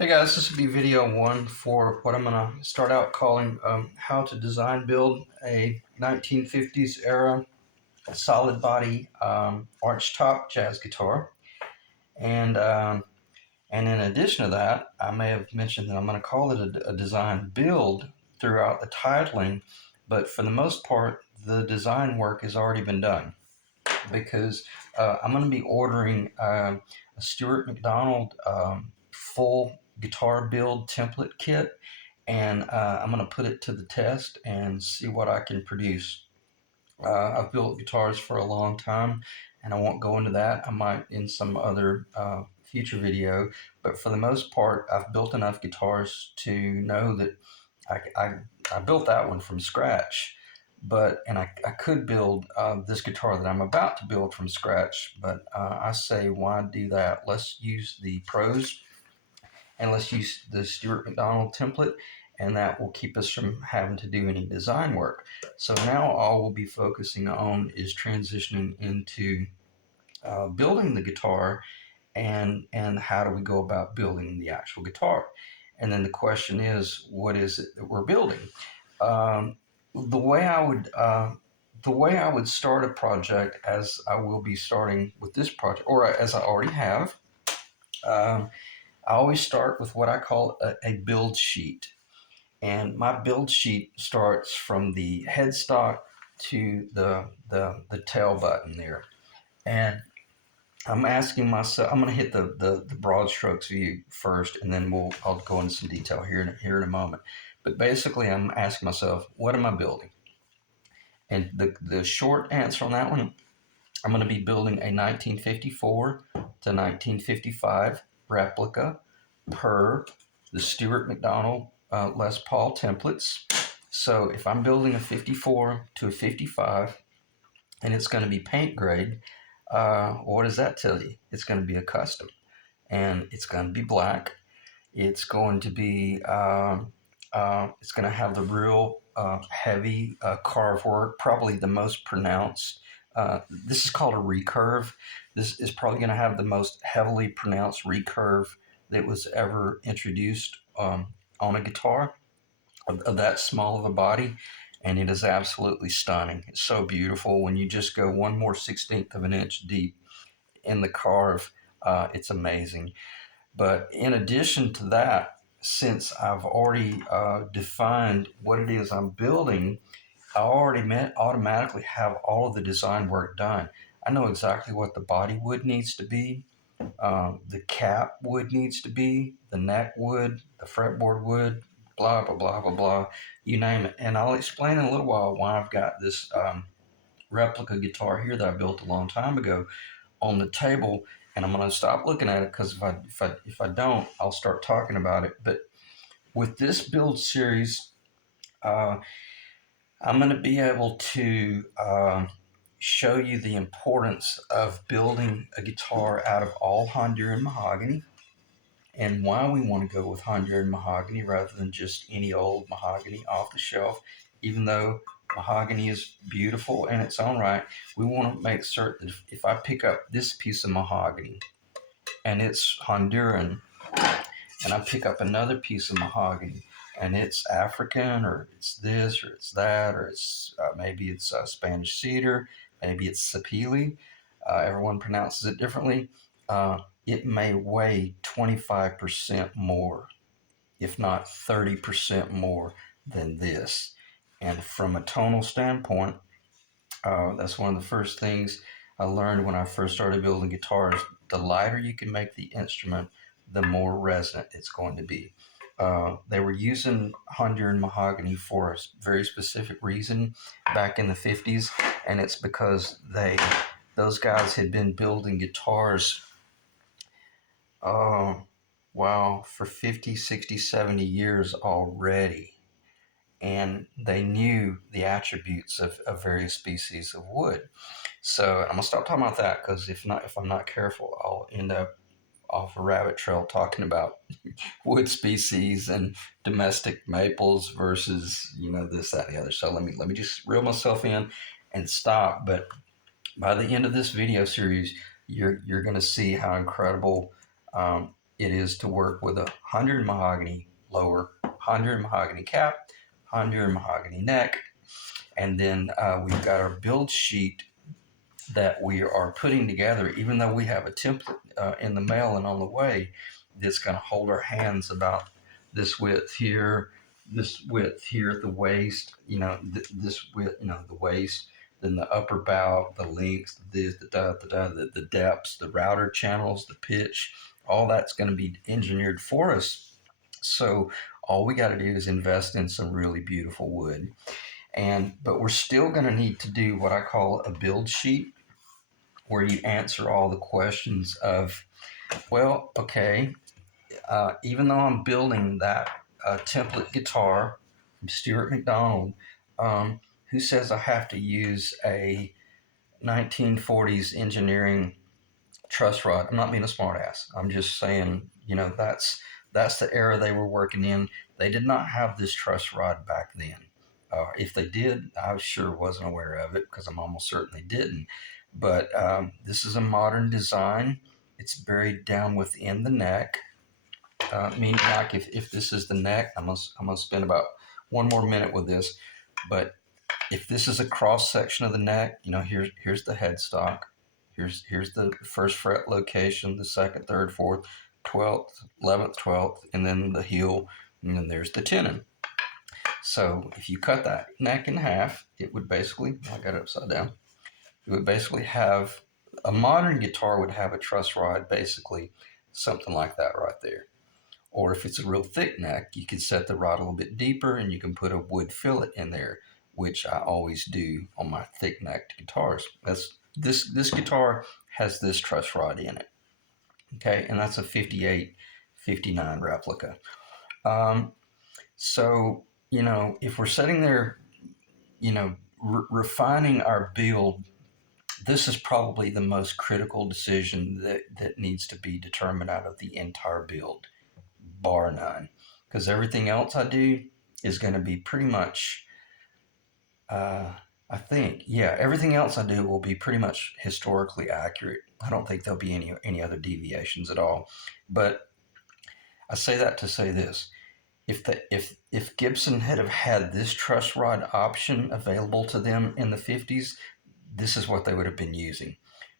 Hey guys, this will be video one for what I'm going to start out calling how to design build a 1950s era solid body arch top jazz guitar. And and in addition to that, I may have mentioned that I'm going to call it a design build throughout the titling, but for the most part, the design work has already been done because I'm going to be ordering a Stuart McDonald full guitar build template kit, and I'm going to put it to the test and see what I can produce. I've built guitars for a long time, and I won't go into that. I might in some other future video, but for the most part, I've built enough guitars to know that I built that one from scratch. And I could build this guitar that I'm about to build from scratch, but I say, why do that? Let's use the pros and let's use the Stuart McDonald template, and that will keep us from having to do any design work. So now all we'll be focusing on is transitioning into building the guitar, and how do we go about building the actual guitar. And then the question is, what is it that we're building? Um, the way I would start a project, as I will be starting with this project, or as I already have, um, I always start with what I call a build sheet. And my build sheet starts from the headstock to the tail button there. And I'm asking myself, I'm going to hit the broad strokes view first, and then I'll go into some detail here in a moment. But basically, I'm asking myself, what am I building? And the short answer on that one, I'm going to be building a 1954 to 1955 replica per the Stuart McDonald Les Paul templates. So if I'm building a 54 to a 55 and it's going to be paint grade, what does that tell you? It's going to be a custom, and it's going to be black. It's going to be it's going to have the real heavy carve work, probably the most pronounced. This is called a recurve. This is probably going to have the most heavily pronounced recurve that was ever introduced on a guitar of that small of a body, and it is absolutely stunning. It's so beautiful when you just go one more 16th of an inch deep in the carve. It's amazing. But in addition to that, since I've already defined what it is I'm building, I already automatically have all of the design work done. I know exactly what the body wood needs to be, the cap wood needs to be, the neck wood, the fretboard wood, blah, blah, blah, blah, blah, you name it. And I'll explain in a little while why I've got this replica guitar here that I built a long time ago on the table. And I'm going to stop looking at it because if I don't, I'll start talking about it. But with this build series, I'm going to be able to show you the importance of building a guitar out of all Honduran mahogany, and why we want to go with Honduran mahogany rather than just any old mahogany off the shelf. Even though mahogany is beautiful in its own right, we want to make certain that if I pick up this piece of mahogany and it's Honduran, and I pick up another piece of mahogany and it's African, or it's this, or it's that, or maybe it's Spanish cedar, maybe it's sapele. Everyone pronounces it differently. It may weigh 25% more, if not 30% more than this. And from a tonal standpoint, that's one of the first things I learned when I first started building guitars. The lighter you can make the instrument, the more resonant it's going to be. They were using Honduran mahogany for a very specific reason back in the 50s, and it's because those guys had been building guitars for 50, 60, 70 years already, and they knew the attributes of various species of wood. So I'm gonna stop talking about that, because if I'm not careful, I'll end up off a rabbit trail talking about wood species and domestic maples versus this, that, and the other. So let me just reel myself in and stop. But by the end of this video series, you're going to see how incredible it is to work with 100 mahogany lower, 100 mahogany cap, 100 mahogany neck, and then we've got our build sheet that we are putting together, even though we have a template in the mail and on the way, that's going to hold our hands about this width here, this width here at the waist, this width, the waist, then the upper bow, the length, the depths, the router channels, the pitch, all that's going to be engineered for us. So all we got to do is invest in some really beautiful wood. But we're still going to need to do what I call a build sheet, where you answer all the questions of, well, okay, even though I'm building that template guitar from Stuart McDonald, who says I have to use a 1940s engineering truss rod? I'm not being a smartass. I'm just saying, that's the era they were working in. They did not have this truss rod back then. If they did, I sure wasn't aware of it, because I'm almost certain they didn't. But this is a modern design. It's buried down within the neck. Meaning, like, if this is the neck, I'm gonna spend about one more minute with this. But if this is a cross section of the neck, here's the headstock. Here's the first fret location, the second, third, fourth, 12th, 11th, 12th, and then the heel, and then there's the tenon. So if you cut that neck in half, it would basically, I got it upside down, it would basically have, a modern guitar would have a truss rod, basically something like that right there. Or if it's a real thick neck, you can set the rod a little bit deeper and you can put a wood fillet in there, which I always do on my thick necked guitars. This guitar has this truss rod in it. Okay, and that's a 58, 59 replica. So, if we're sitting there, refining our build, this is probably the most critical decision that needs to be determined out of the entire build, bar none. Because everything else I do is going to be pretty much, everything else I do will be pretty much historically accurate. I don't think there'll be any other deviations at all. But I say that to say this: if Gibson had have had this truss rod option available to them in the 50s, this is what they would have been using,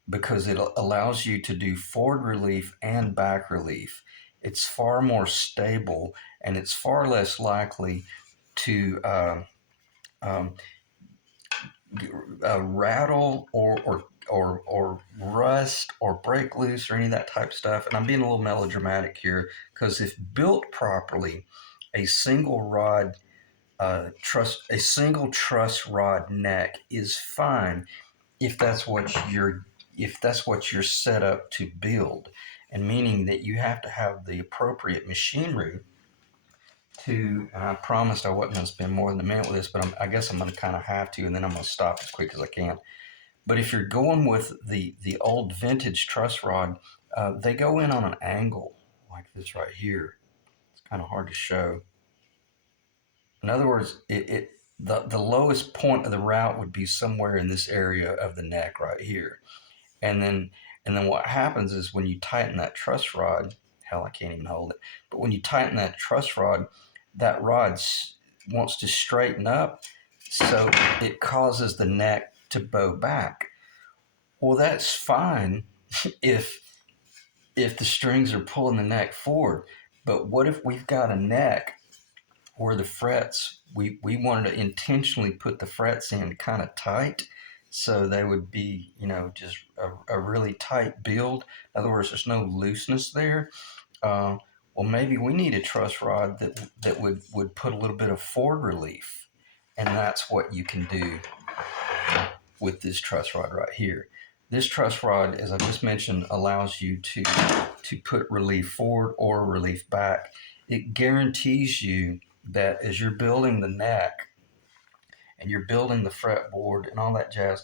because it allows you to do forward relief and back relief. It's far more stable, and it's far less likely to rattle or rust or break loose or any of that type of stuff. And I'm being a little melodramatic here, because if built properly, a single truss rod neck is fine if that's what you're set up to build, and meaning that you have to have the appropriate machinery to, and I promised I wasn't going to spend more than a minute with this, but I guess I'm going to kind of have to, and then I'm going to stop as quick as I can. But if you're going with the old vintage truss rod, they go in on an angle like this right here. It's kind of hard to show. In other words, the lowest point of the route would be somewhere in this area of the neck right here. And then what happens is, when you tighten that truss rod, hell, I can't even hold it, but when you tighten that truss rod, that rod wants to straighten up, so it causes the neck to bow back. Well, that's fine if the strings are pulling the neck forward. But what if we've got a neck where the frets, we wanted to intentionally put the frets in kind of tight, so they would be, just a really tight build. In other words, there's no looseness there. Well, maybe we need a truss rod that would put a little bit of forward relief. And that's what you can do with this truss rod right here. This truss rod, as I just mentioned, allows you to put relief forward or relief back. It guarantees you that as you're building the neck and you're building the fretboard and all that jazz,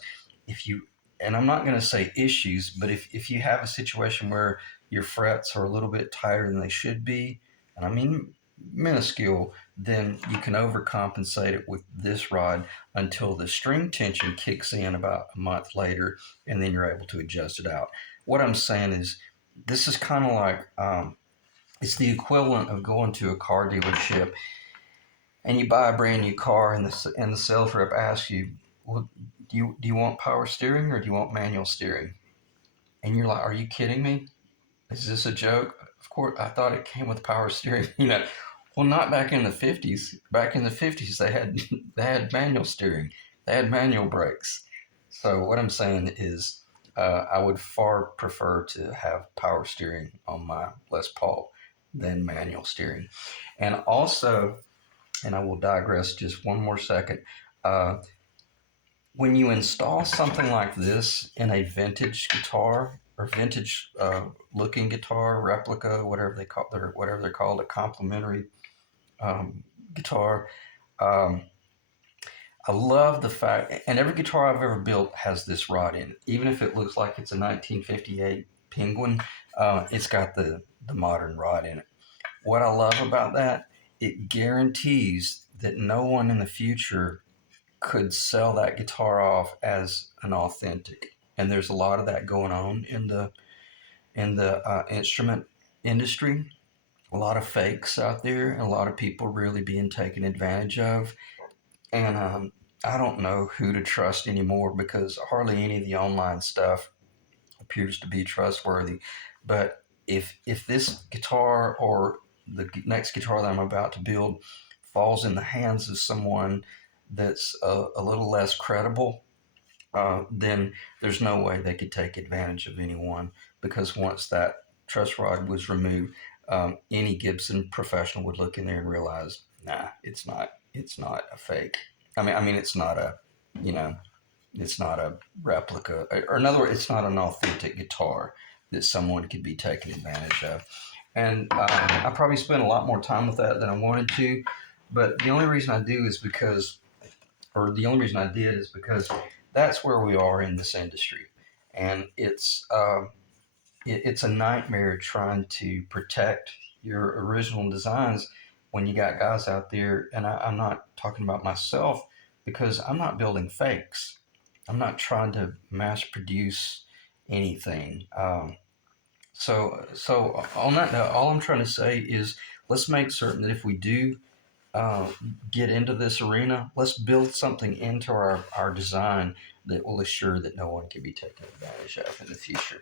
and I'm not going to say issues, but if you have a situation where your frets are a little bit tighter than they should be, and I mean minuscule, then you can overcompensate it with this rod until the string tension kicks in about a month later, and then you're able to adjust it out. What I'm saying is, this is kind of like It's the equivalent of going to a car dealership and you buy a brand new car, and the sales rep asks you, "Well, do you want power steering or do you want manual steering?" And you're like, "Are you kidding me? Is this a joke?" Of course, I thought it came with power steering. Well, not back in the 50's. Back in the 50's, they had they had manual steering, they had manual brakes. So what I'm saying is, I would far prefer to have power steering on my Les Paul than manual steering. And also, and I will digress just one more second. Uh, when you install something like this in a vintage guitar or vintage looking guitar, replica, whatever they're called, a complimentary um, guitar, um, I love the fact, and every guitar I've ever built has this rod in it. Even if it looks like it's a 1958 Penguin, it's got the modern rod in it. What I love about that, it guarantees that no one in the future could sell that guitar off as an authentic. And there's a lot of that going on in the instrument industry. A lot of fakes out there, and a lot of people really being taken advantage of. And I don't know who to trust anymore because hardly any of the online stuff appears to be trustworthy. But if this guitar or the next guitar that I'm about to build falls in the hands of someone that's a little less credible, then there's no way they could take advantage of anyone because once that truss rod was removed, any Gibson professional would look in there and realize, nah, it's not. It's not a fake. I mean, it's not a, you know, it's not a replica, or in other words, it's not an authentic guitar that someone could be taken advantage of. And I probably spent a lot more time with that than I wanted to, but the only reason I do is because, or the only reason I did is because that's where we are in this industry, and it's a nightmare trying to protect your original designs when you got guys out there. And I'm not talking about myself because I'm not building fakes. I'm not trying to mass produce anything. So on that note, all I'm trying to say is let's make certain that if we do uh, get into this arena, let's build something into our design that will assure that no one can be taken advantage of in the future.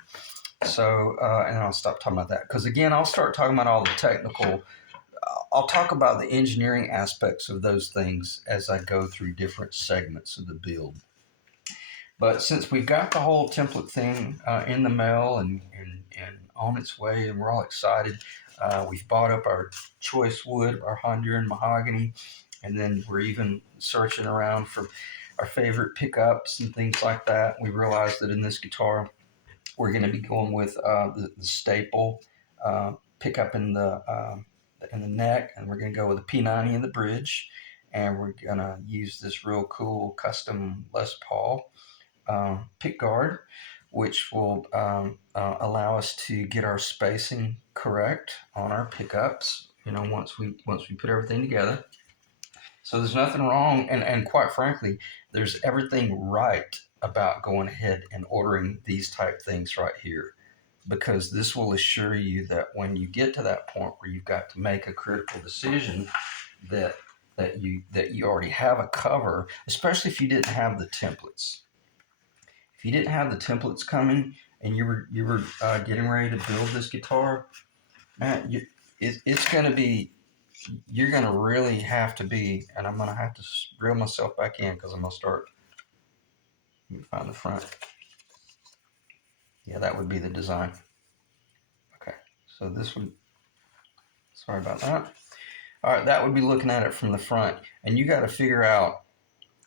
So, and I'll stop talking about that because again, I'll start talking about all the technical. I'll talk about the engineering aspects of those things as I go through different segments of the build. But since we've got the whole template thing in the mail and on its way, and we're all excited, we've bought up our choice wood, our Honduran mahogany, and then we're even searching around for our favorite pickups and things like that. We realized that in this guitar, we're going to be going with the staple pickup in the neck, and we're going to go with a P90 in the bridge, and we're going to use this real cool custom Les Paul pick guard, which will allow us to get our spacing correct on our pickups. Once we put everything together. So there's nothing wrong, and quite frankly, there's everything right about going ahead and ordering these type things right here, because this will assure you that when you get to that point where you've got to make a critical decision, that that you already have a cover, especially if you didn't have the templates. If you didn't have the templates coming and you were getting ready to build this guitar, man, it's going to be you're going to really have to be, and I'm going to have to reel myself back in because I'm going to start. Let me find the front. Yeah, that would be the design. Okay, so this would. Sorry about that. All right, that would be looking at it from the front, and you got to figure out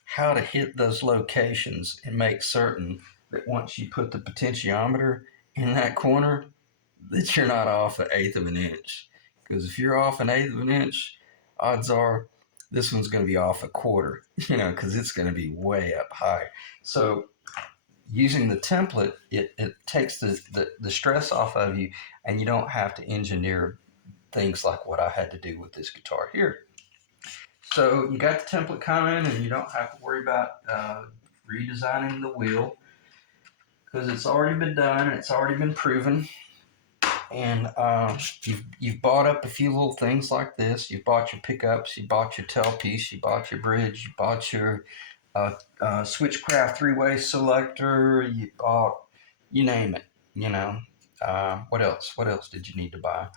how to hit those locations and make certain that once you put the potentiometer in that corner, that you're not off an eighth of an inch. Because if you're off an eighth of an inch, odds are this one's going to be off a quarter, because it's going to be way up high. So using the template, it takes the stress off of you, and you don't have to engineer things like what I had to do with this guitar here. So you got the template coming, and you don't have to worry about redesigning the wheel because it's already been done and it's already been proven. and you've bought up a few little things like this. You bought your pickups, you bought your tailpiece, you bought your bridge, you bought your switchcraft three-way selector, you bought, you name it, you know. What else? What else did you need to buy?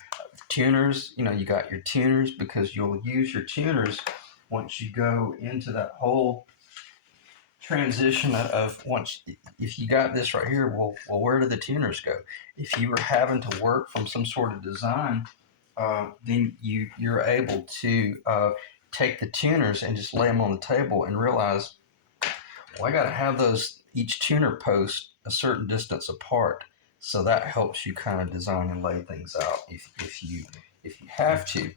Tuners, you know, you got your tuners because you'll use your tuners once you go into that whole transition of once, if you got this right here, well, where do the tuners go? If you were having to work from some sort of design, then you're able to take the tuners and just lay them on the table and realize, well, I got to have those each tuner post a certain distance apart, so that helps you kind of design and lay things out if you have to.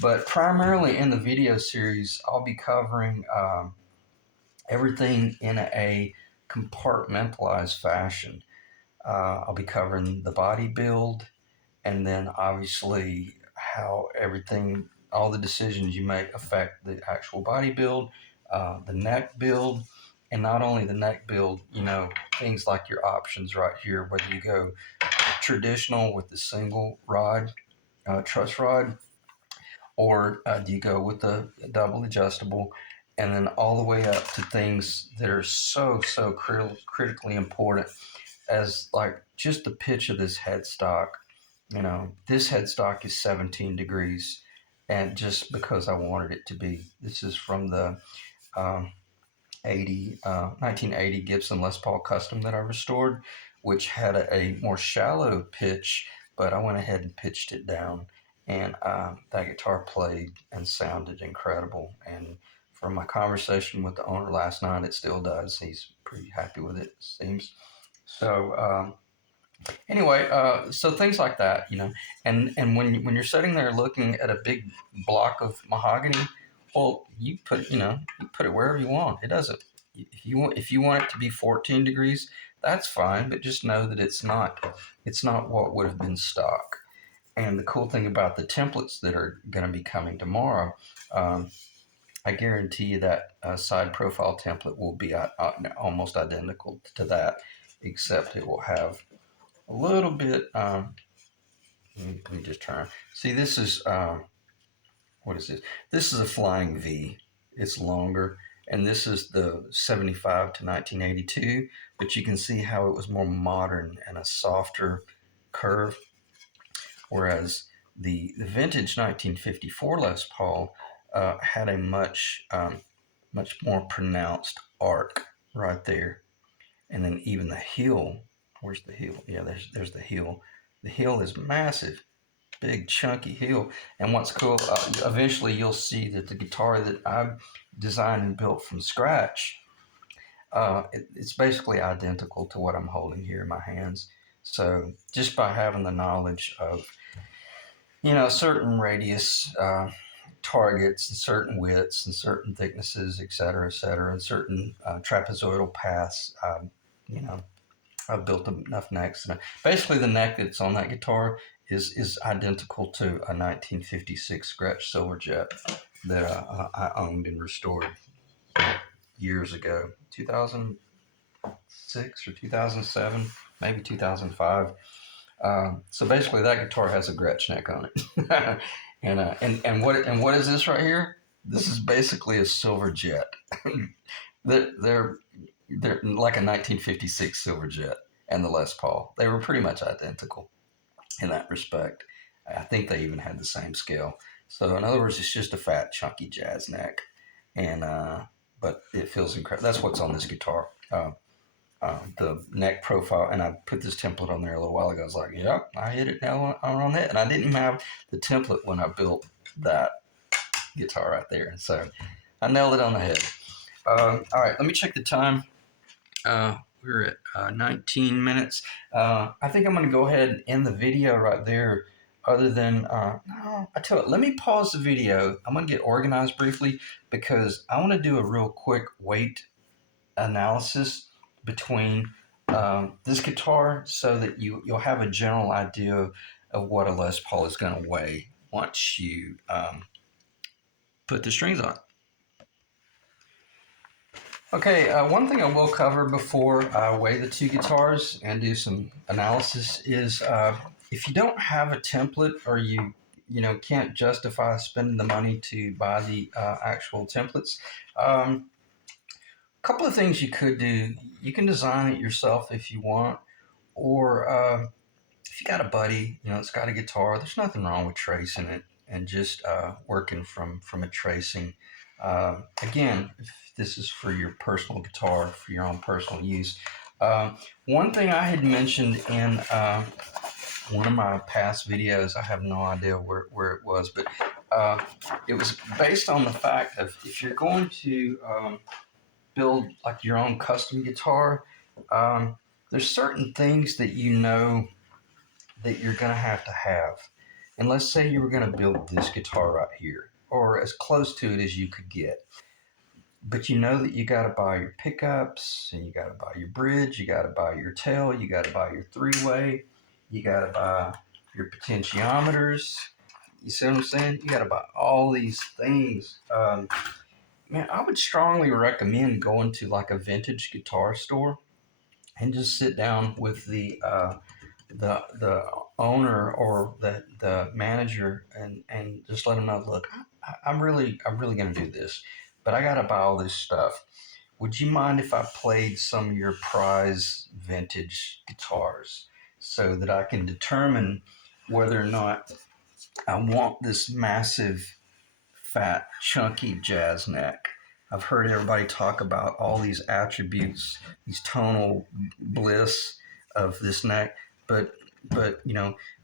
But primarily in the video series, I'll be covering everything in a compartmentalized fashion. I'll be covering the body build, and then obviously how everything, all the decisions you make affect the actual body build, the neck build, and not only the neck build, you know, things like your options right here, whether you go traditional with the single rod, truss rod, or do you go with the double adjustable, and then all the way up to things that are so critically important as like just the pitch of this headstock. You know, this headstock is 17 degrees, and just because I wanted it to be. This is from the um, 1980 Gibson Les Paul Custom that I restored, which had a more shallow pitch, but I went ahead and pitched it down, and that guitar played and sounded incredible. And from my conversation with the owner last night, it still does. He's pretty happy with it, it seems. So anyway, so things like that, you know, and when you're sitting there looking at a big block of mahogany, well, you put it wherever you want. It doesn't. If you want it to be 14 degrees, that's fine, but just know that it's not what would have been stock. And the cool thing about the templates that are going to be coming tomorrow, um, I guarantee you that side profile template will be almost identical to that, except it will have a little bit. Let me just turn. See, this is what is this? This is a flying V. It's longer, and this is the 75 to 1982. But you can see how it was more modern and a softer curve, whereas the vintage 1954 Les Paul had a much more pronounced arc right there, and then even the heel. Where's the heel? Yeah, there's the heel. The heel is massive, big chunky heel. And what's cool, eventually you'll see that the guitar that I've designed and built from scratch, it's basically identical to what I'm holding here in my hands. So just by having the knowledge of, you know, certain radius targets and certain widths and certain thicknesses, et cetera, and certain trapezoidal paths, you know, I've built enough necks. Basically, the neck that's on that guitar is identical to a 1956 Scratch Silver Jet that I owned and restored years ago, 2006 or 2007, maybe 2005. So basically, that guitar has a Gretsch neck on it. And what is this right here? This is basically a Silver Jet. they're like a 1956 Silver Jet and the Les Paul. They were pretty much identical in that respect. I think they even had the same scale. So in other words, it's just a fat, chunky jazz neck, and but it feels incredible. That's what's on this guitar. The neck profile, and I put this template on there a little while ago. I was like, "Yep, I hit it now on it," and I didn't have the template when I built that guitar right there, and so I nailed it on the head. All right, let me check the time. We're at 19 minutes. I think I'm going to go ahead and end the video right there. Other than, no, I tell you, let me pause the video. I'm going to get organized briefly because I want to do a real quick weight analysis between this guitar so that you'll have a general idea of what a Les Paul is going to weigh once you put the strings on. Okay, one thing I will cover before I weigh the two guitars and do some analysis is if you don't have a template, or you can't justify spending the money to buy the actual templates, a couple of things you could do. You can design it yourself if you want, or if you got a buddy, that's got a guitar, there's nothing wrong with tracing it and just working from a tracing. Again, if this is for your personal guitar, for your own personal use. One thing I had mentioned in one of my past videos, I have no idea where it was, but uh, it was based on the fact of, if you're going to build like your own custom guitar, there's certain things that that you're going to have. And let's say you were going to build this guitar right here, or as close to it as you could get. But you know that you got to buy your pickups, and you got to buy your bridge, you got to buy your tail, you got to buy your three-way, you got to buy your potentiometers. You see what I'm saying? You got to buy all these things. Man, I would strongly recommend going to like a vintage guitar store and just sit down with the owner or the manager, and just let them know, look, I'm really going to do this, but I got to buy all this stuff. Would you mind if I played some of your prize vintage guitars, so that I can determine whether or not I want this massive, fat, chunky jazz neck? I've heard everybody talk about all these attributes, these tonal bliss of this neck, but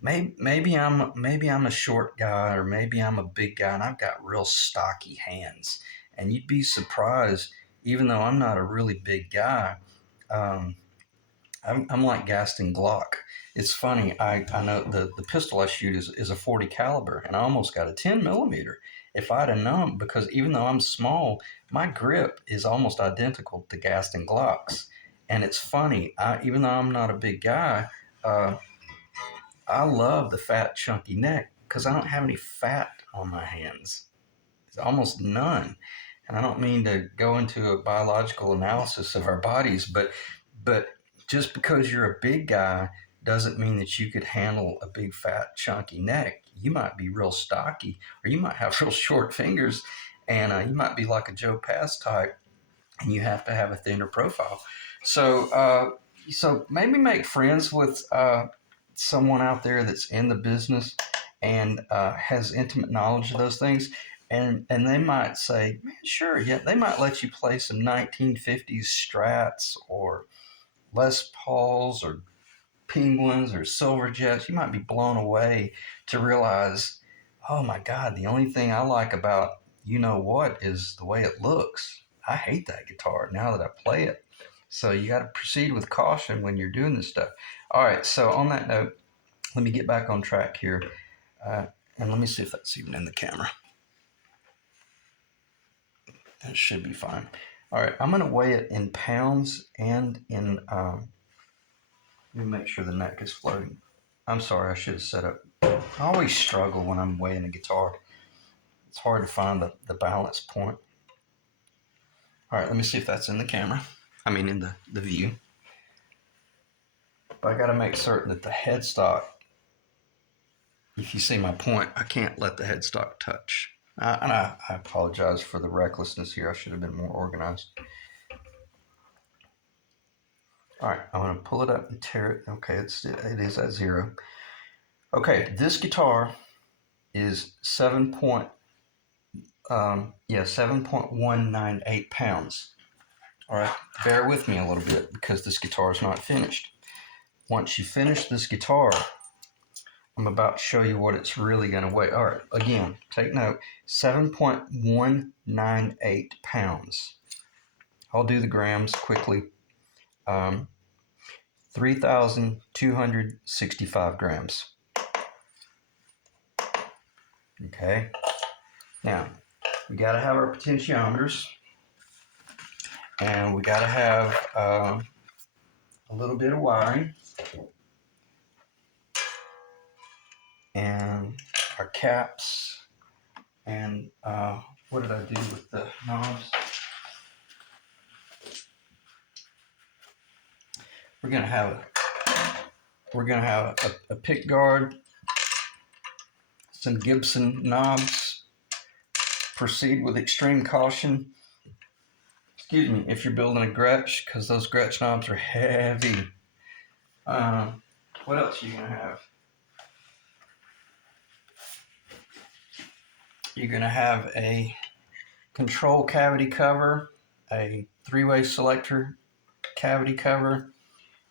maybe I'm a short guy, or maybe I'm a big guy, and I've got real stocky hands. And you'd be surprised, even though I'm not a really big guy. Um, I'm like Gaston Glock. It's funny. I know the pistol I shoot is a 40 caliber, and I almost got a 10 millimeter. If I'd have known, because even though I'm small, my grip is almost identical to Gaston Glock's. And it's funny. Even though I'm not a big guy, uh, I love the fat, chunky neck because I don't have any fat on my hands. It's almost none. And I don't mean to go into a biological analysis of our bodies, but just because you're a big guy doesn't mean that you could handle a big, fat, chunky neck. You might be real stocky, or you might have real short fingers, and you might be like a Joe Pass type, and you have to have a thinner profile. So maybe make friends with someone out there that's in the business and has intimate knowledge of those things. And they might say, man, sure, yeah, they might let you play some 1950s Strats, or Les Pauls, or Penguins, or Silver Jets. You might be blown away to realize, oh my God, the only thing I like about what is the way it looks. I hate that guitar now that I play it. So you got to proceed with caution when you're doing this stuff. All right, so on that note, let me get back on track here. Uh, and let me see if that's even in the camera. That should be fine. All right, I'm going to weigh it in pounds and in, let me make sure the neck is floating. I'm sorry, I should have set up. I always struggle when I'm weighing a guitar. It's hard to find the balance point. All right, let me see if that's in the camera. I mean, in the view. But I got to make certain that the headstock, if you see my point, I can't let the headstock touch. And I apologize for the recklessness here. I should have been more organized. All right, I'm going to pull it up and tear it. Okay, it is at 0. Okay, this guitar is 7.198 pounds. All right, bear with me a little bit because this guitar is not finished. Once you finish this guitar, I'm about to show you what it's really going to weigh. All right, again, take note, 7.198 pounds. I'll do the grams quickly. 3,265 grams. Okay, now we got to have our potentiometers, and we got to have a little bit of wiring, and our caps, and what did I do with the knobs? We're going to have We're going to have a pick guard, some Gibson knobs. Proceed with extreme caution. Excuse me, if you're building a Gretsch, because those Gretsch knobs are heavy. What else are you going to have? You're going to have a control cavity cover, a three-way selector cavity cover,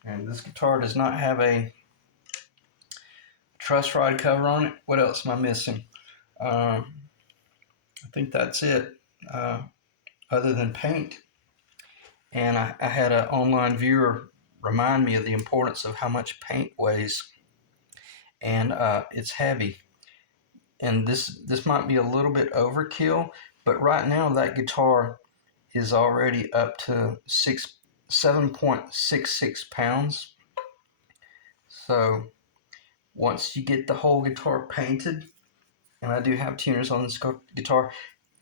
and this guitar does not have a truss rod cover on it. What else am I missing? I think that's it, other than paint. And I had an online viewer remind me of the importance of how much paint weighs, and it's heavy. And this might be a little bit overkill, but right now that guitar is already up to 7.66 pounds. So once you get the whole guitar painted, and I do have tuners on this guitar,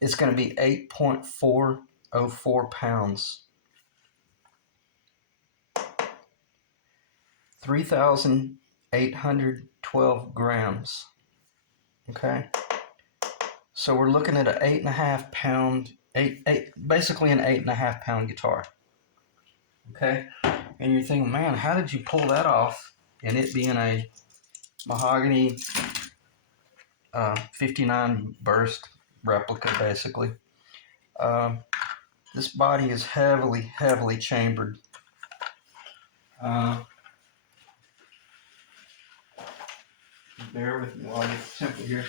it's going to be 8.404 pounds. 3,812 grams. Okay, so we're looking at an 8.5 pound, basically an 8.5 pound guitar. Okay, and you're thinking, man, how did you pull that off? And it being a mahogany 59 burst replica, basically. This body is heavily chambered. Bear with me while I get the temper here.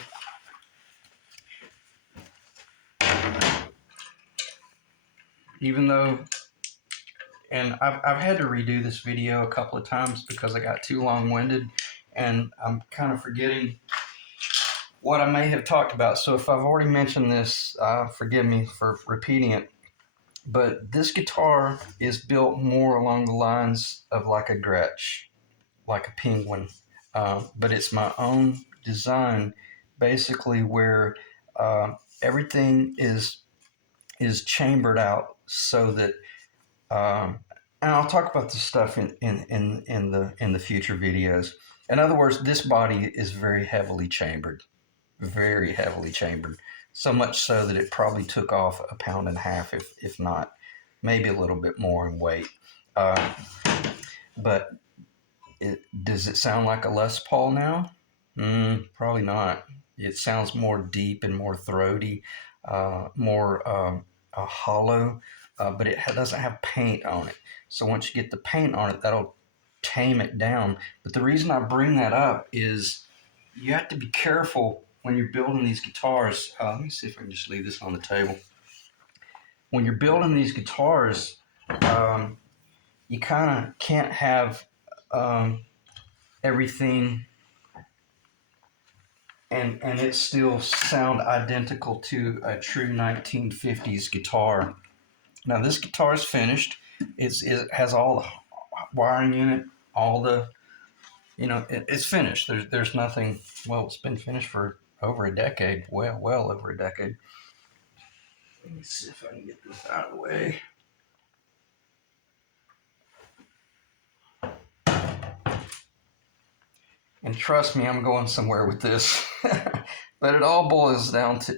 Even though, and I've had to redo this video a couple of times because I got too long-winded, and I'm kind of forgetting what I may have talked about. So if I've already mentioned this, forgive me for repeating it. But this guitar is built more along the lines of like a Gretsch, like a penguin. But it's my own design, basically, where everything is chambered out so that, and I'll talk about this stuff in the future videos. In other words, this body is very heavily chambered, so much so that it probably took off 1.5 pounds, if not maybe a little bit more in weight. But does it sound like a Les Paul now? Probably not. It sounds more deep and more throaty, more hollow, but it doesn't have paint on it. So once you get the paint on it, that'll tame it down. But the reason I bring that up is you have to be careful when you're building these guitars. Let me see if I can just leave this on the table. When you're building these guitars, you kind of can't have everything and it still sound identical to a true 1950s guitar. Now this guitar is finished. It has all the wiring in it, all the, it's finished. There's nothing. Well, it's been finished for over a decade. Well over a decade. Let me see if I can get this out of the way. And trust me, I'm going somewhere with this. But it all boils down to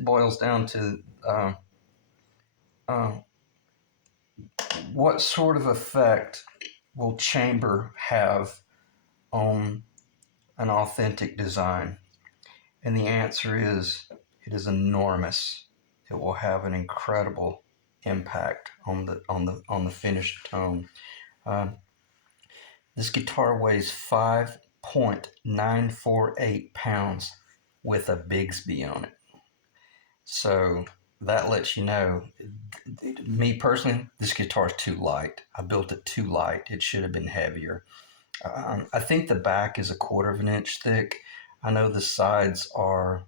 what sort of effect will chamber have on an authentic design? And the answer is, it is enormous. It will have an incredible impact on the finished tone. This guitar weighs 5.948 pounds with a Bigsby on it. So that lets you know, me personally, this guitar is too light. I built it too light. It should have been heavier. I think the back is 1/4 inch thick. I know the sides are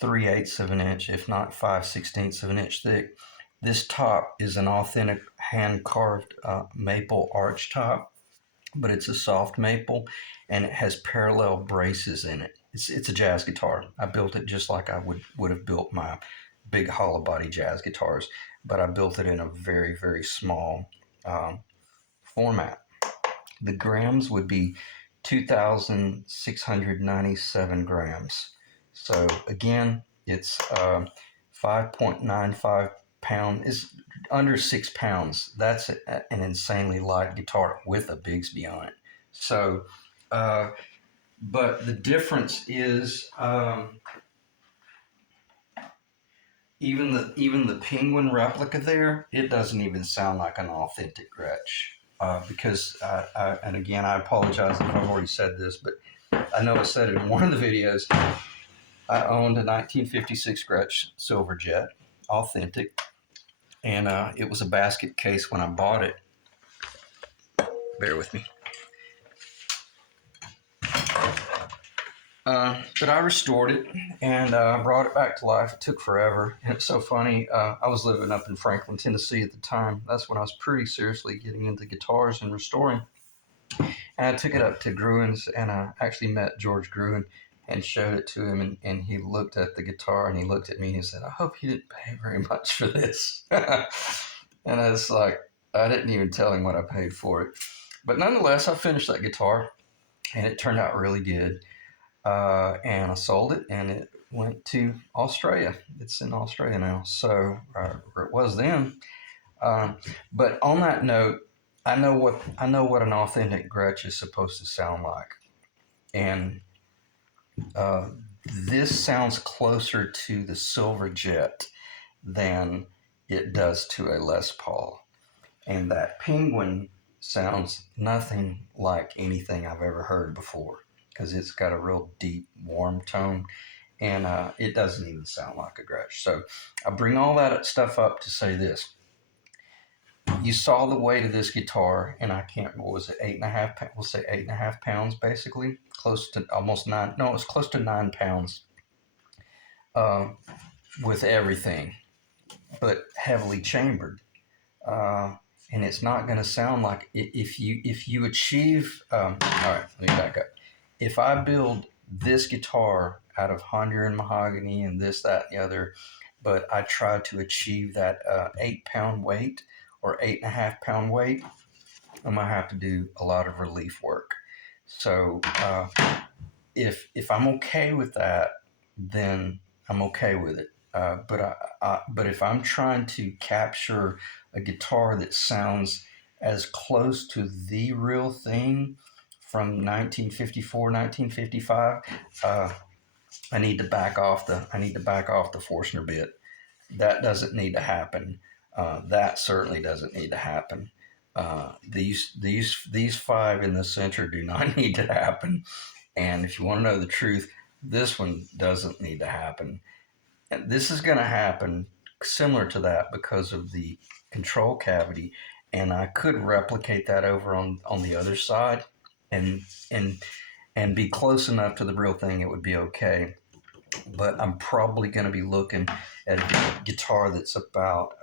3/8 of an inch, if not 5/16 of an inch thick. This top is an authentic hand-carved maple arch top, but it's a soft maple, and it has parallel braces in it. It's a jazz guitar. I built it just like I would have built my big hollow body jazz guitars, but I built it in a very small format. The grams would be 2,697 grams. So again, it's 5.95 pound, is under 6 pounds. That's an insanely light guitar with a Bigsby on it. So, but the difference is even the Penguin replica there, it doesn't even sound like an authentic Gretsch. Because and again, I apologize if I've already said this, but I know I said it in one of the videos. I owned a 1956 Gretsch Silverjet, authentic, and it was a basket case when I bought it. Bear with me. But I restored it and brought it back to life. It took forever. And it's so funny. I was living up in Franklin, Tennessee at the time. That's when I was pretty seriously getting into guitars and restoring. And I took it up to Gruen's, and I actually met George Gruen and showed it to him. And he looked at the guitar and he looked at me and he said, "I hope you didn't pay very much for this." And I was like, I didn't even tell him what I paid for it. But nonetheless, I finished that guitar and it turned out really good. And I sold it, and it went to Australia. It's in Australia now, so or it was then. But on that note, I know what an authentic Gretsch is supposed to sound like, and uh, this sounds closer to the Silverjet than it does to a Les Paul, and that Penguin sounds nothing like anything I've ever heard before because it's got a real deep, warm tone, and it doesn't even sound like a Gretsch. So I bring all that stuff up to say this. You saw the weight of this guitar, and I can't, what was it, 8.5, we'll say 8.5 pounds, basically, close to almost 9, no, it was close to 9 pounds uh, with everything, but heavily chambered. And it's not going to sound like if you achieve. All right, let me back up. If I build this guitar out of Honduran mahogany and this, that, and the other, but I try to achieve that 8 pound weight or 8.5 pound weight, I'm gonna have to do a lot of relief work. So if I'm okay with that, then I'm okay with it. But if I'm trying to capture a guitar that sounds as close to the real thing from 1954, 1955, I need to back off the Forstner bit. That doesn't need to happen. That certainly doesn't need to happen. These five in the center do not need to happen. And if you want to know the truth, this one doesn't need to happen. And this is going to happen similar to that because of the control cavity. And I could replicate that over on the other side and and and be close enough to the real thing, it would be okay. But I'm probably going to be looking at a guitar that's about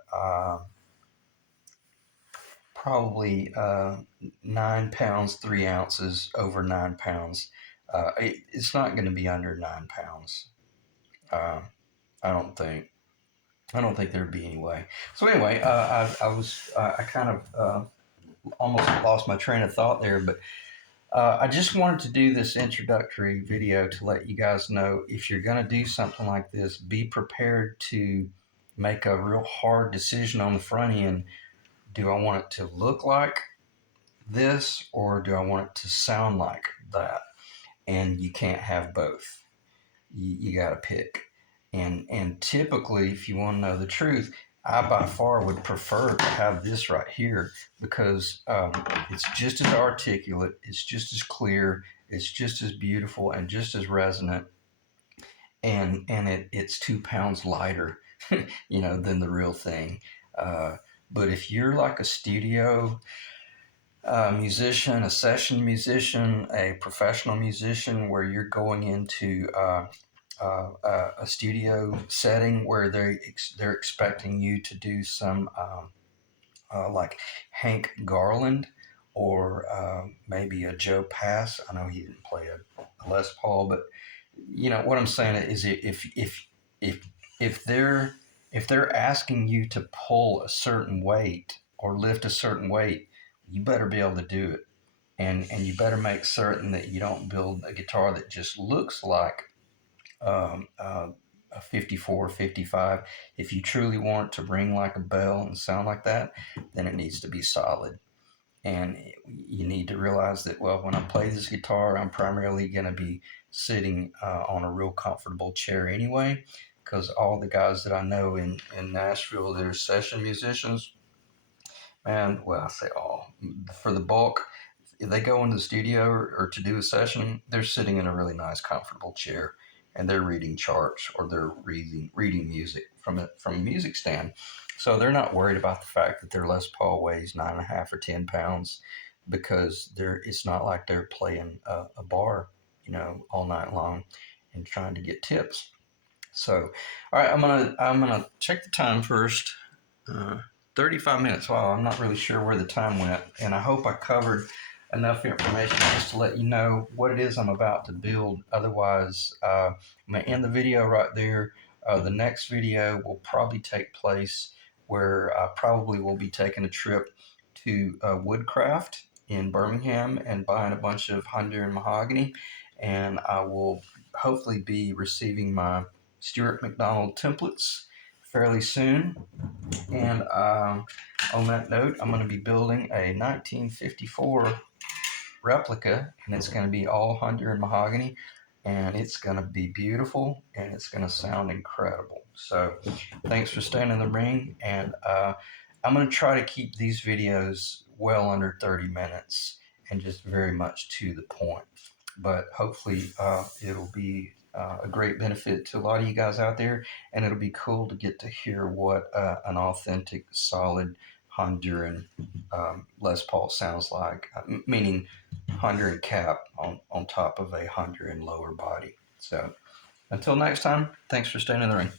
probably 9 pounds 3 ounces, over 9 pounds. It's not going to be under 9 pounds. Uh, I don't think. I don't think there'd be any way. So anyway, I kind of almost lost my train of thought there, but I just wanted to do this introductory video to let you guys know if you're going to do something like this, be prepared to make a real hard decision on the front end. Do I want it to look like this or do I want it to sound like that? And you can't have both. You got to pick. And typically, if you want to know the truth, I by far would prefer to have this right here because it's just as articulate, it's just as clear, it's just as beautiful, and just as resonant, and it's 2 pounds lighter, than the real thing. But if you're like a studio musician, a session musician, a professional musician, where you're going into a studio setting where they're expecting you to do some like Hank Garland or maybe a Joe Pass. I know he didn't play a Les Paul, but what I'm saying is if they're asking you to pull a certain weight or lift a certain weight, you better be able to do it. and you better make certain that you don't build a guitar that just looks like a 54, 55. If you truly want to ring like a bell and sound like that, then it needs to be solid. And you need to realize that, well, when I play this guitar, I'm primarily going to be sitting on a real comfortable chair anyway, because all the guys that I know in Nashville that are session musicians, man, well, I say all, for the bulk, if they go into the studio or to do a session, they're sitting in a really nice, comfortable chair, and they're reading charts or they're reading music from a music stand. So they're not worried about the fact that their Les Paul weighs 9.5 or 10 pounds, because it's not like they're playing a bar, all night long and trying to get tips. So, all right, I'm gonna check the time first. Uh, 35 minutes. Wow, I'm not really sure where the time went, and I hope I covered enough information just to let you know what it is I'm about to build. Otherwise, I'm gonna end the video right there. The next video will probably take place where I probably will be taking a trip to Woodcraft in Birmingham and buying a bunch of Honduran mahogany, and I will hopefully be receiving my Stuart McDonald templates fairly soon. And on that note, I'm going to be building a 1954 replica, and it's going to be all Honduran mahogany, and it's going to be beautiful, and it's going to sound incredible. So thanks for staying in the ring, and I'm going to try to keep these videos well under 30 minutes and just very much to the point. But hopefully it'll be a great benefit to a lot of you guys out there, and it'll be cool to get to hear what an authentic, solid Honduran Les Paul sounds like, meaning Honduran cap on top of a Honduran lower body. So until next time, thanks for staying in the ring.